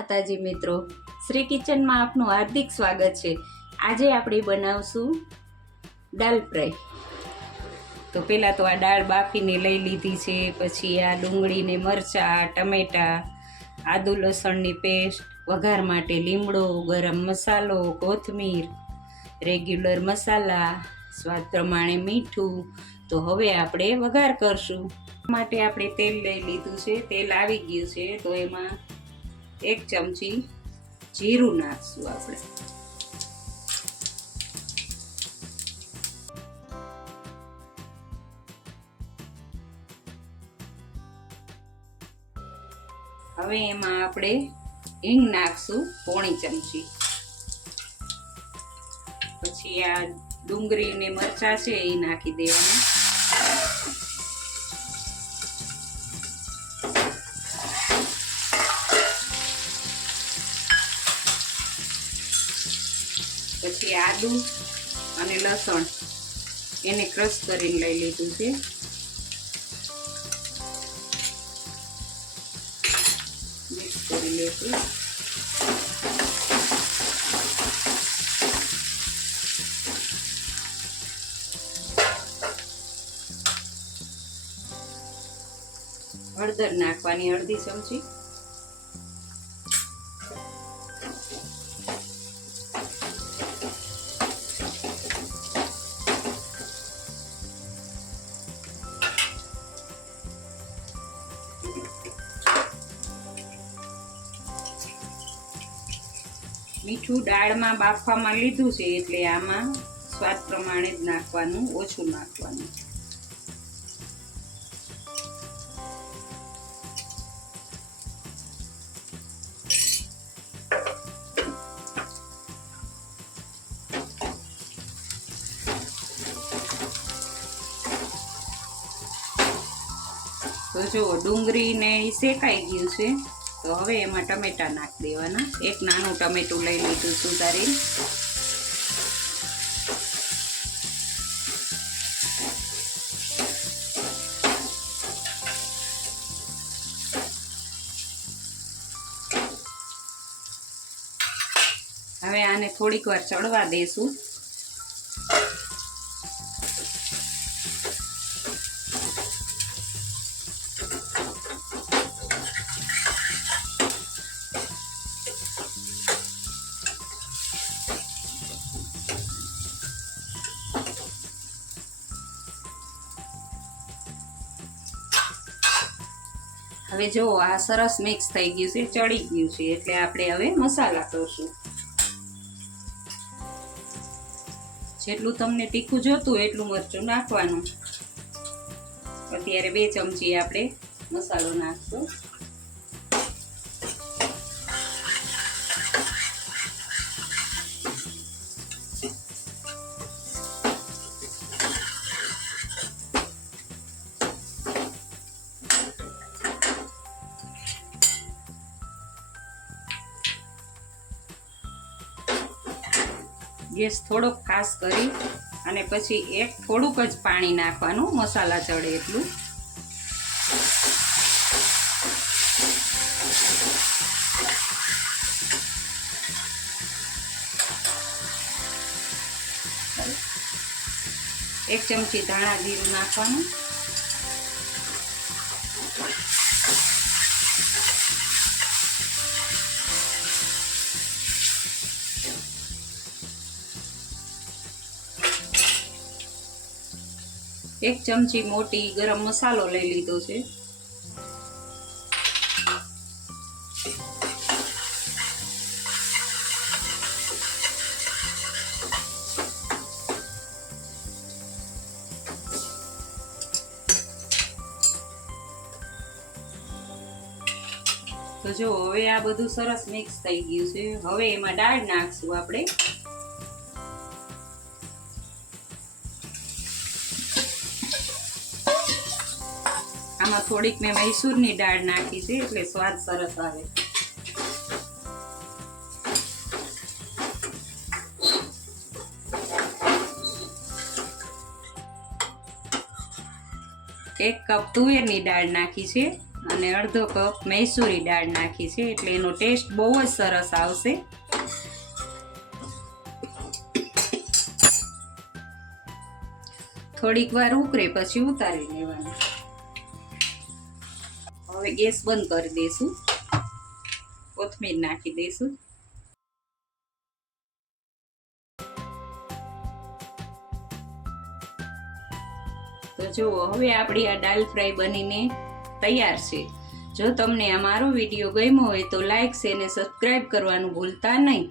માતાજી મિત્રો, શ્રી કિચનમાં આપનું હાર્દિક સ્વાગત છે। આજે આપણે બનાવશું દાળ ફ્રાય। તો પહેલાં તો આ દાળ બાફીને લઈ લીધી છે, પછી આ ડુંગળીને મરચાં, ટમેટાં, આદુ લસણની પેસ્ટ, વઘાર માટે લીમડો, ગરમ મસાલો, કોથમીર, રેગ્યુલર મસાલા, સ્વાદ પ્રમાણે મીઠું। તો હવે આપણે વઘાર કરશું। માટે આપણે તેલ લઈ લીધું છે, તેલ આવી ગયું છે તો એમાં 1 ચમચી જીરું નાખશું આપણે। હવે એમાં આપણે હિંગ નાખશું 1/4 ચમચી। પછી આ ડુંગળી ને મરચાં છે એ નાખી દેવાના। પછી આદુ અને લસણ એને ક્રશ કરીને લઈ લીધું છે। મિક્સ કરી લેશું। હળદર નાખવાની 1/2 ચમચી। મીઠું દાળમાં બાફવામાં લીધું છે એટલે આમાં સ્વાદ પ્રમાણે જ નાખવાનું, ઓછું નાખવાનું। તો જો ડુંગળી ને શેકાઈ ગયું છે, તો હવે એમાં ટમેટા નાખી દેવાના। 1 નાનું ટમેટું લઈ લીધું સુધારી। હવે આને થોડીક વાર ચડવા દેશું। હવે જો આ સરસ મિક્સ થઈ ગયું છે, ચડી ગયું છે, એટલે આપણે હવે મસાલા કરશું। જેટલું તમને તીખું જોતું એટલું મરચું નાખવાનું। અત્યારે 2 ચમચી આપણે મસાલો નાખશું। ગેસ થોડોક ખાસ કરી અને પછી થોડુંક જ પાણી નાખવાનું, મસાલા ચડે એટલું। એક ચમચી ધાણા જીરું નાખવાનું। એક ચમચી મોટી ગરમ મસાલો લઈ લીધો છે। તો જો હવે આ બધું સરસ મિક્સ થઈ ગયું છે। હવે એમાં દાળ નાખશું આપણે। આમાં થોડીક મેં મૈસૂરની દાળ નાખી છે એટલે સ્વાદ સરસ આવે। એક કપ તુવેરની દાળ નાખી છે। અને અડધો કપ મૈસૂરી દાળ નાખી છે, એટલે એનો ટેસ્ટ બહુ જ સરસ આવશે. થોડીક વાર ઉકળે પછી ઉતારી લેવાનું. હવે ગેસ બંધ કરી દઈશું, કોથમીર નાખી દઈશું. તો જુઓ, હવે આપણી આ દાલ ફ્રાય બનીને તૈયાર છે. જો તમને આ મારો વિડીયો ગમ્યો હોય તો લાઈક, શેર અને સબસ્ક્રાઈબ કરવાનું ભૂલતા નહીં.